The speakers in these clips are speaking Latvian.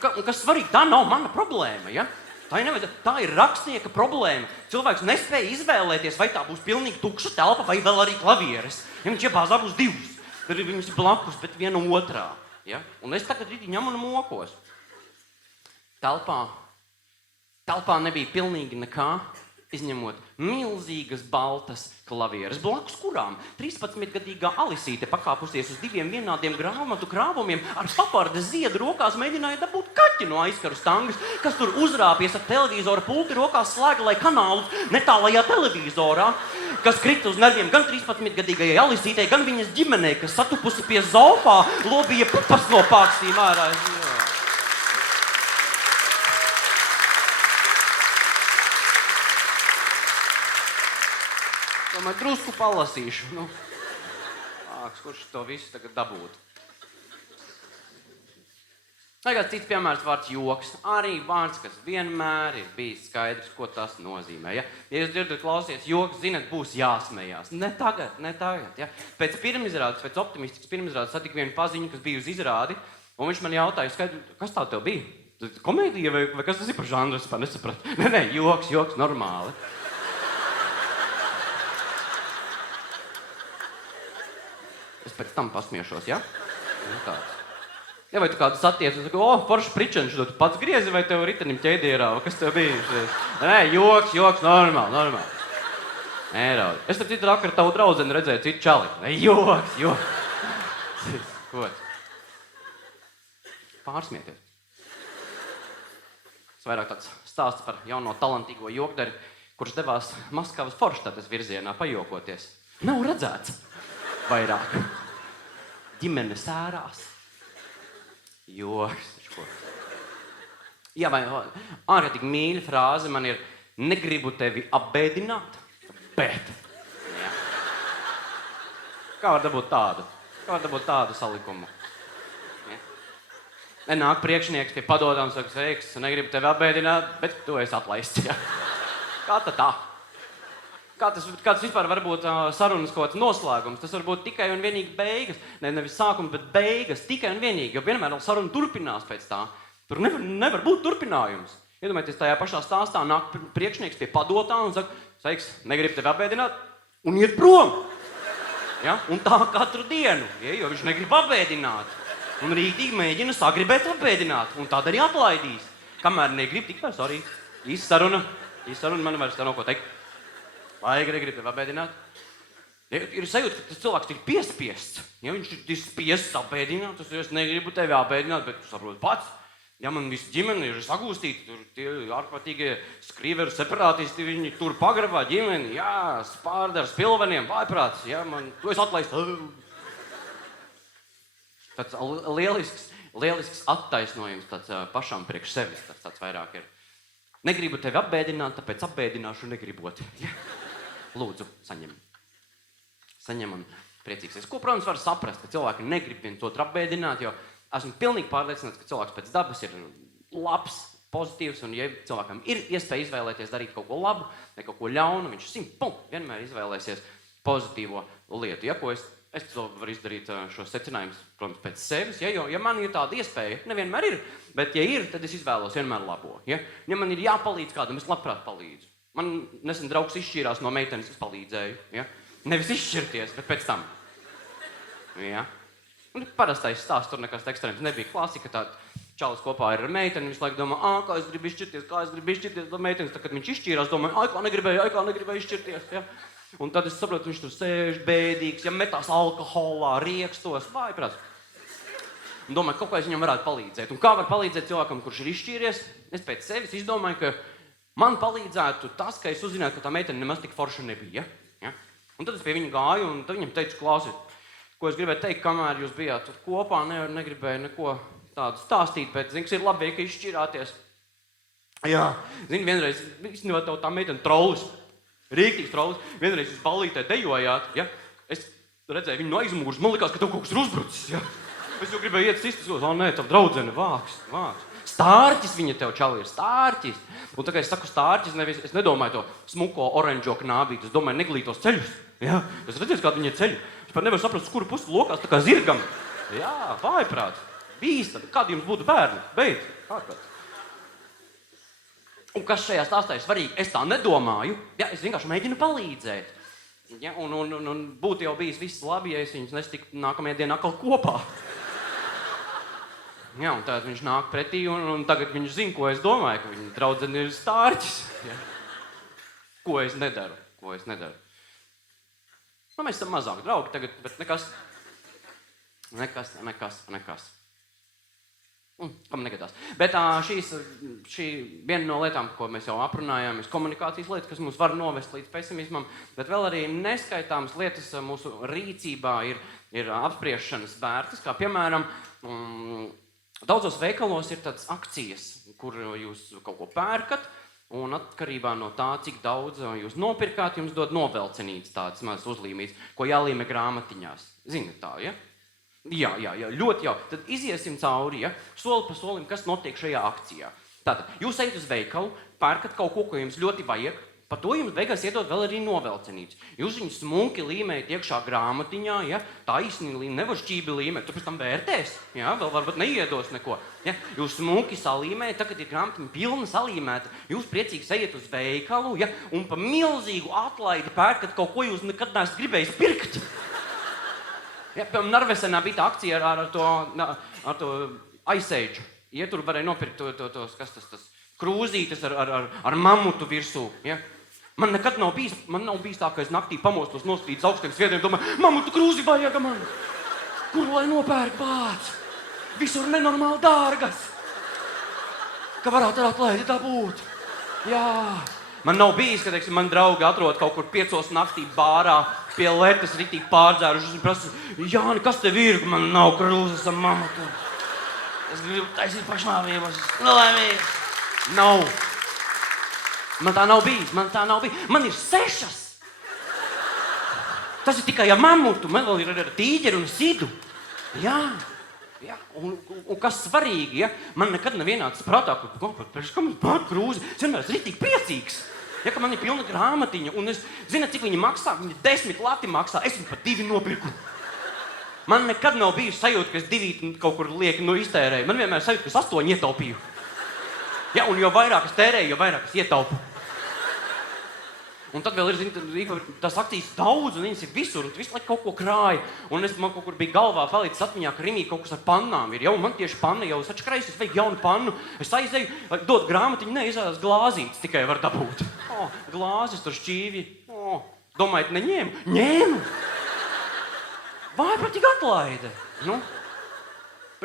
kas svarīgi, tā nav mana problēma, ja? Tā ir rakstnieka problēma. Cilvēks nespēja izvēlēties, vai tā būs pilnīgi tukša telpa, vai vēl arī klavieres. Ja viņš iebāzā būs divas, tad viņas blakus, bet viena otrā. Ja? Un es tagad rītī ņemu un mokos. Telpā nebija pilnīgi nekā, izņemot milzīgas baltas klavieres, blakus kurām 13-gadīgā Alisīte pakāpusies uz 2 vienādiem grāmatu krāvumiem ar papardes ziedu rokās mēģināja dabūt kaķi no aizkaru stangas, kas tur uzrāpies ar televizora pulti rokās slēga, lai kanālus netālajā televizorā, kas krita uz nerviem gan 13-gadīgajai Alisītei, gan viņas ģimenei, kas satupusi pie zofā, lobīja pupas no pāksīm ārā. Domāju, drusku palasīšu. Kurš to visu tagad dabūtu? Tagad cits piemērs vārds joks. Arī vārds, kas vienmēr ir bijis skaidrs, ko tas nozīmē. Ja jūs dzirdat, klausies joks, zinat, būs jāsmējās. Ne tagad. Ja? Pēc optimistiskas pirmizrādes satiku vienu paziņu, kas bija uz izrādi, un viņš man jautāja, kas tā tev bija? Komēdija vai kas tas ir par žanru? Es nesapratu. Nē, joks, normāli. Es pēc tam pasmiešos, ja? Ja, vai tu kādu satiec un saka, forši pričenš, tu pats griezi, vai tev ritenim ķēdierā, vai kas tev bija? Nē, joks, normāli. Nērauj. Es tad citu rakar tavu draudzeni redzēju, citu čali. Nē, joks. Ko? Pārsmieties. Tas vairāk tāds stāsts par jauno talantīgo jokdari, kurš devās Maskavas Forštates virzienā pajokoties. Nav redzēts. Vairāk. Ģimenes ērās. Joks. Jā, vai ārkārtīgi mīļa frāze man ir negribu tevi apbēdināt, bet. Jā. Kā var dabūt tādu salikumu? Ja? Nenāk priekšnieks pie padodām, saka, sveiks, negribu tevi apbēdināt, bet tu esi atlaists. Ja? Kā tā? Kā tas vispār var būt sarunas kaut kāds noslēgums? Tas var būt tikai un vienīgi beigas. Nevis sākums, bet beigas. Tikai un vienīgi. Jo vienmēr saruna turpinās pēc tā. Tur nevar būt turpinājums. Iedomājieties, tajā pašā stāstā nāk priekšnieks pie padotā un saka, sveiks, negribu tevi apbēdināt, un iet prom. Ja? Un tā katru dienu, ja? Jo viņš negrib apbēdināt. Un rītīgi mēģina sagribēt apbēdināt. Un tad arī atlaidīs. Kamēr negrib, tikmēr arī. Īsa saruna, man vairs tā nav ko teikt. Vai grib tevi apbēdināt? Ir sajūta, ka tas cilvēks ir piespiests. Ja viņš ir spiests apbēdināt, es negribu tevi apbēdināt, bet tu saproti pats. Ja man visi ģimeni ir sagūstīti, tur tie ārkārtīgie skrīveru separātisti, viņi tur pagrabā ģimeni, jā, spārda ar spilveniem, vājprāts, ja, tu esi atlaists. Tāds lielisks attaisnojums tāds pašam priekš sevis, tāds vairāk ir. Negribu tevi apbēdināt, tāpēc apbēdināšu negribot. Ja? Lūdzu, saņem un priecīgs. Ko, protams, var saprast, ka cilvēki negrib viens otru apbēdināt, jo esmu pilnīgi pārliecināts, ka cilvēks pēc dabas ir labs, pozitīvs, un ja cilvēkam ir iespēja izvēlēties darīt kaut ko labu, ne kaut ko ļaunu, viņš vienmēr izvēlēsies pozitīvo lietu. Ja, ko es to varu izdarīt šos secinājumus, protams, pēc sevis, ja, jo ja man ir tāda iespēja, nevienmēr ir, bet ja ir, tad es izvēlos vienmēr labo. Ja man ir jāpalīdz kādam, es labprāt palīdzu. Man nesen draugs izšķīrās no meitenes, es palīdzēju. Ja? Nevis izšķirties, bet pēc tam. Ja? Un parastais stāsts, tur nekas ekstrēms nebija. Klasika tāda čalis kopā ir ar meiteni, visu laiku domā, kā es gribu izšķirties, no meitenes. Tad, kad viņš izšķīrās, domāju, kā negribēju izšķirties. Ja? Un tad es saprotu, viņš tur sēž bēdīgs, ja metās alkoholā, riekstos, vājprāts. Un domāju, kaut kā es viņam varētu palīdzēt. Un kā var palīdzēt cilvēkam, kurš ir izšķīries? Es pēc sevis izdomāju, ka man palīdzētu tas, ka es uzzinātu, ka tā meitene nemaz tik forša nebija. Ja? Un tad es pie viņa gāju un tad viņam teicu, klausiet, ko es gribēju teikt, kamēr jūs bijāt tur kopā, negribēju neko tādu stāstīt, bet, zini, kas ir labi, ka izšķirāties. Jā, zini, vienreiz, īstenībā tev tā meitene traulis, rīktīgs traulis, vienreiz jūs ballītē dejojāt, ja? Es redzēju viņu no aizmūžas, man likās, ka tev kaut kas ir uzbrucis, ja? Es jau gribēju iet sist, nē, tavu draudzene, vāks. Stārķis viņa tev čali ir, stārķis. Un tā kā es saku stārķis, es nedomāju to smuko oranžo knābītu, es domāju neglītos ceļus. Ja? Es redzēju, kāda viņa ir ceļu. Es pat nevaru saprast, uz kuru pusi lokās, tā kā zirgam. Jā, vājprāt. Bīstami. Kādi jums būtu bērni? Beidz. Ārkārt. Un kas šajā stāstā ir svarīgi? Es tā nedomāju. Ja, es vienkārši mēģinu palīdzēt. Ja, un būtu jau bijis viss labi, ja es viņus nestiktu nākamajā dienā atkal kopā. Ja, un tad viņš nāk pretī, un tagad viņš zina, ko es domāju, ka viņa draudzene ir stārķis. Ja. Ko es nedaru. Nu, mēs esam mazāk draugi tagad, bet nekas. Kam negadās. Bet šī viena no lietām, ko mēs jau aprunājām, ir komunikācijas lietas, kas mums var novest līdz pesimismam, bet vēl arī neskaitāmas lietas mūsu rīcībā ir apspriešanas vērtas, kā piemēram, daudzos veikalos ir tādas akcijas, kur jūs kaut ko pērkat, un atkarībā no tā, cik daudz jūs nopirkāt, jums dod novelcenītas tādas mazas uzlīmītas, ko jālīmē grāmatiņās. Zini tā, ja? Jā, ļoti jau. Tad iziesim cauri, ja? Soli pa solim, kas notiek šajā akcijā. Tātad, jūs ejat uz veikalu, pērkat kaut ko jums ļoti vajag, par to jums beigās iedod vēl arī novelcenītas. Jūs viņus smuki līmējat iekšā grāmatiņā, ja? Taisni līmē, nevar šķībi līmēt, tu pēc tam vērtēs, ja? Vēl varbūt neiedos neko. Ja? Jūs smuki salīmējat, tagad ir grāmatiņa pilna salīmēta, jūs priecīgi ejat uz veikalu, ja? Un pa milzīgu atlaidi pērkat kaut ko jūs nekad neesat gribējis pirkt. Ja, piemēram, Narvesenā bija tā akcija ar to Ice Age. Ja, tur varēja nopirkt tas krūzītes ar mamutu virsū. Ja. Man nekad nav bijis tā, ka es naktī pamostos nospīdis augstiem sviedriem, domāju, mamutu krūzi vajaga man. Kur lai nopērk bāc? Visur nenormāli dārgas. Ka varētu ar atlaidi dabūt. Jā. Man nav bijis, ka, teiksim, man draugi atrod kaut kur 5 naktī bārā pie letas ritīgi pārdzērušas un prasa, Jāni, kas tev ir? Man nav krūzes ar mamatu. Es gribu taisīt pašnāvības. Nelaimīgs. Nav. Man tā nav bijis. Man ir 6. Tas ir tikai ar mamutu. Man vēl ir ar tīģeri un sidu. Jā. Un kas svarīgi, ja? Man nekad nav ienācis prātā, ka man pār krūzi. Es vienmēr esmu ritīgi priecīgs. Ja, ka man ir pilna grāmatiņa, un es zinu, cik viņi maksā, viņi 10 lati maksā, es viņu pat 2 nopirku. Man nekad nav bijusi sajūta, ka es 2 kaut kur lieki iztērēju. Man vienmēr sajūta, ka es 8 ietaupīju. Ja, un jo vairāk es tērēju, jo vairāk es ietaupu. Un tad vēl ir, tās akcijas daudz, un viņas ir visur, un tu visu laiku kaut ko krāji. Un man kaut kur bija galvā palicis atmiņā, ka Rimī kaut kas ar pannām ir. Jau man tieši panna jau sačkrājis, es vajag jaunu pannu. Es aizēju, dod grāmatiņu, neizādās glāzītes tikai var dabūt. Glāzes, tur šķīvi. Domājat, neņēmu? Ņēmu! Vājprātīgi atlaide. Nu?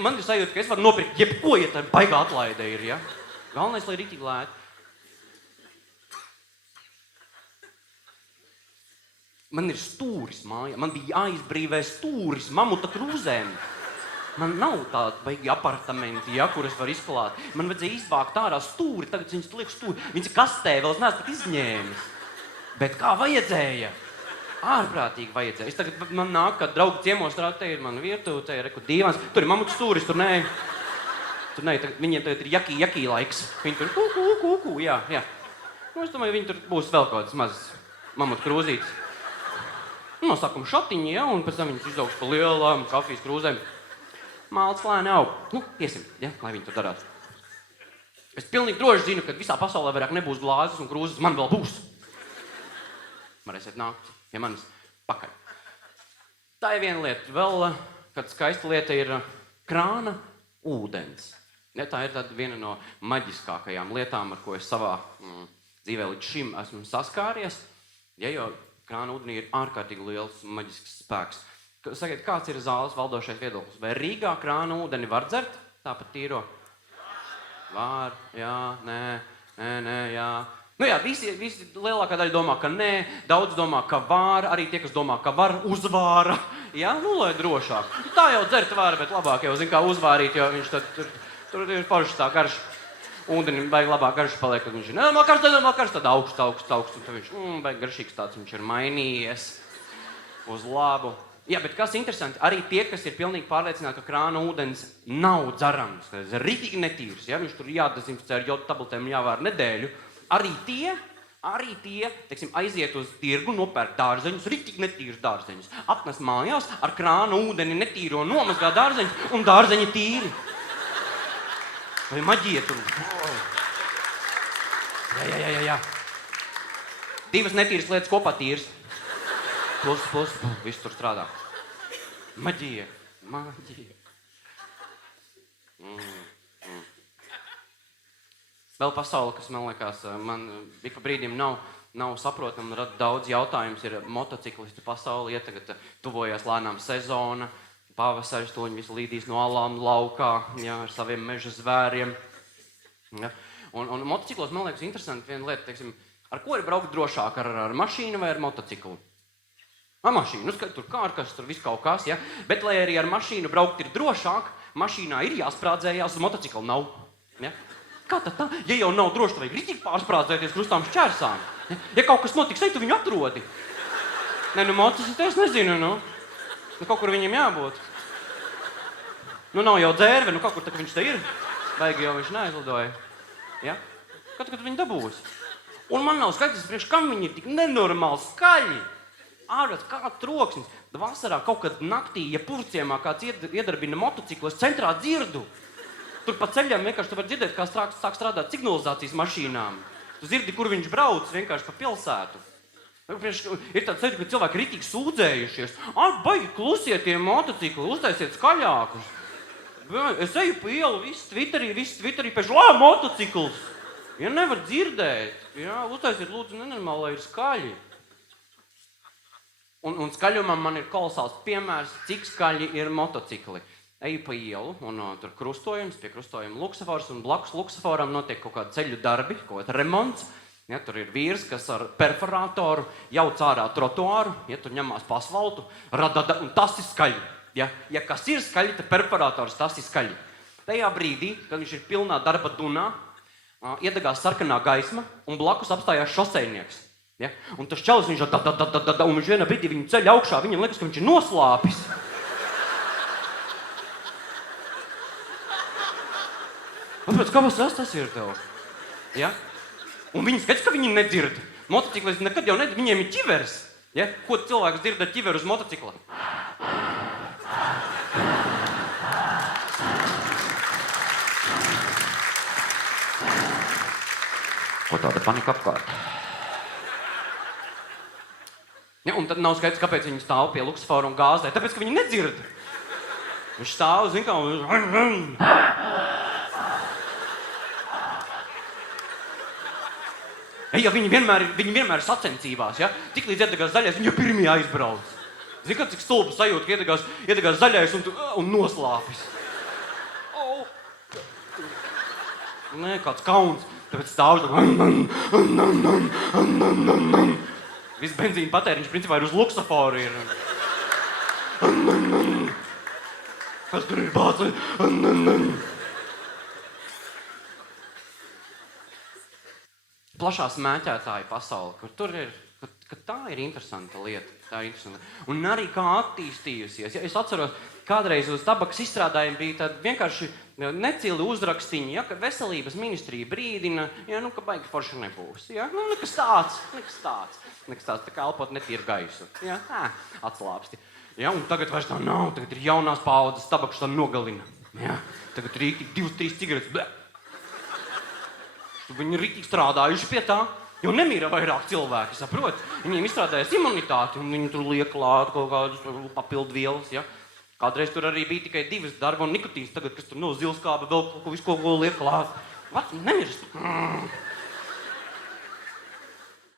Man ir sajūta, ka es varu nopirkt jebko, ja tā baigā atlaide ir, ja? Galvenais, lai ritīgi lēt. Man ir stūris mājā, man bija jāizbrīvē stūris mamuta krūzēm. Man nav tāda baigi apartamenti, ja, kur es varu izklāt. Man vajadzēja izvākt ārā stūri, tagad viņas liek stūri. Viņas kastē vēl es neesmu pat izņēmis. Bet kā vajadzēja? Ārprātīgi vajadzēja. Es tagad, man nāk, kad draugi ciemos strādā, te ir mana virtuve, te ir dīvans. Tur ir mamuta stūris, tur nē. Viņiem tagad ir jakī laiks. Viņi tur kū, jā. Nu, es domāju, viņi tur būs vēl kaut kādas mazas mamuta krūzītes. No sākuma šotiņi, ja, un pēc tam viņas izaugs pa lielām kafijas krūzēm. Malts lēni aug. Nu, iesim, ja, lai viņi tur darātu. Es pilnīgi droši zinu, ka visā pasaulē vairāk nebūs glāzes un krūzes, man vēl būs. Varēsiet nākt, ja manis pakaļ. Tā ir viena lieta. Vēl, kad skaista lieta ir krāna ūdens. Ja, tā ir viena no maģiskākajām lietām, ar ko es savā dzīvē līdz šim esmu saskāries. Ja, jo krāna ūdenī ir ārkārtīgi liels maģisks spēks. Sakiet, kāds ir zāles valdošais viedoklis? Vai Rīgā krāna ūdeni var dzert? Tāpat tīro? Var, jā, nē, jā. Nu jā, visi lielākā daļa domā, ka nē, daudz domā, ka var, arī tie, kas domā, ka var, uzvāra. Jā, nu, lai drošāk. Tā jau dzert var, bet labāk jau zin, kā uzvārīt, jo viņš tur ir forši tā garš. Ūdenim vajag labāk garš paliek, kad viņš ir nenormāli karsts, tad augsts, un tad viņš vajag garšīgs tāds, viņš ir mainījies uz labu. Jā, bet kas interesanti, arī tie, kas ir pilnīgi pārliecināti, ka krāna ūdens nav dzerams, ka ir ritīgi netīrs, ja, viņš tur jādezinficē ar jodu tabletēm jāvār nedēļu, arī tie Arī tie, teiksim, aiziet uz tirgu, nopērk dārzeņus, riktīgi netīrus dārzeņus, atnes mājās, ar krānu ūdeni netīro, nomazgā dārzeņus, un dārzeņi tīri. Vai maģija tur? Jā. Divas netīras lietas kopā tīras. Plus, viss tur strādā. Maģija. Vēl pasaule, kas man liekas, man ik pa brīdim nav saprotama, rada daudz jautājums, ir motociklistu pasaule, ja tagad tuvojās lēnām sezona, pavasaris toņi visi līdīs no alām laukā, ja, ar saviem meža zvēriem. Ja. Un motociklos, man liekas, interesanti viena lieta, teiksim, ar ko ir braukt drošāk, ar mašīnu vai ar motociklu? Ar mašīnu, tur kārkas, tur viss kaut kas, ja, bet lai arī ar mašīnu braukt ir drošāk, mašīnā ir jāsprādzējās, uz motociklu nav, ja. Kā tad tā? Ja jau nav droši, tad vajag ritīgi pārsprādzēties krustām šķērsām. Ja kaut kas notiks, tu viņu atrodi. Motocikli, es nezinu, kaut kur viņam jābūt. Nav jau dzērve, kaut kur tā, ka viņš te ir. Baigi jau viņš neaizlidoja. Ja? Kad viņi dabūs? Un man nav skaidrs, priekš kam viņi ir tik nenormāli skaļi. Ārvēc, kā troksnis. Vasarā kaut kad naktī, ja purciemā kāds iedarbina motociklu, es centrā dzirdu. Tur pa ceļām vienkārši tu var dzirdēt, kā sāk strādāt signalizācijas mašīnām. Tu dzirdi, kur viņš brauc vienkārši pa pilsētu. Ir tāds ceļš, ka cilvēki ritīgi sūdzējušies. Baigi klusie tie motocikli, uztaisiet skaļākus. Es eju pa ielu, viss Twitterī pēc motocikls. Ja nevar dzirdēt, uztaisiet lūdzu nenormāli, lai ir skaļi. Un skaļumam man ir kolosāls piemērs, cik skaļi ir motocikli. Eju pa ielu, un tur krustojums, pie krustojuma luksafors, un blakus luksaforam notiek kaut kādi ceļu darbi, kaut kāds remonts. Ja, tur ir vīrs, kas ar perforātoru jauc ārā trotuāru, ja, tur ņemās pa asfaltu, un tas ir skaļi. Ja, kas ir skaļi, tad perforātors tas ir skaļi. Tajā brīdī, kad viņš ir pilnā darba dunā, iedegās sarkanā gaisma, un blakus apstājās šosejnieks. Ja, un tas čalis, viņš un viņš vienā brīdī viņu ceļ augšā, viņam liekas, ka viņš ir noslāpis. Kāpēc, tas ir tev? Ja? Un viņi skaidrs, ka viņi nedzird. Motociklisti nekad jau nedzird, viņiem ir ķivers. Ja? Ko cilvēks dzird ar ķiveru uz motocikla? Ko tāda panika apkārt? Ja, un tad nav skaidrs, kāpēc viņi stāv pie luksafora un gāzē. Tāpēc, ka viņi nedzird. Viņš stāv, zin kā, un... Ja viņi vienmēr ir sacensībās, ja? Tik līdz iedegās zaļais, viņi jau pirmie aizbrauc. Zini, kā cik stulbu sajūta, ka iedegās zaļais un noslāpis. Nē, kāds kauns, tāpēc stāv Viss benzīna patēriņš principā ir uz luksaforu ir. Kas tur ir bāci? Plašā smēķētāja pasaule, kur tur ir, ka tā ir interesanta lieta. Un arī kā attīstījusies. Ja es atceros, kādreiz uz tabakas izstrādājiem bija tādi vienkārši necili uzrakstiņi, ja, ka veselības ministrija brīdina, ja, ka baigi forši nebūs. Ja, nekas tāds, tā kā elpot netīru gaisu. Ja, atslāpsti. Ja, un tagad vairs tā nav, tagad ir jaunās paaudzes tabakas tā nogalina. Ja, tagad ir 2-3 cigaretes. Viņi ir rītīgi strādājuši pie tā, jo nemīra vairāk cilvēki, saprot? Viņiem izstrādājas imunitāti, un viņi tur liek klāt kaut kādus papildu vielas, ja? Kādreiz tur arī bija tikai 2 darba un nikotīns, tagad, kas tur zilskāba vēl visu kaut ko liek klāt. Nemīras.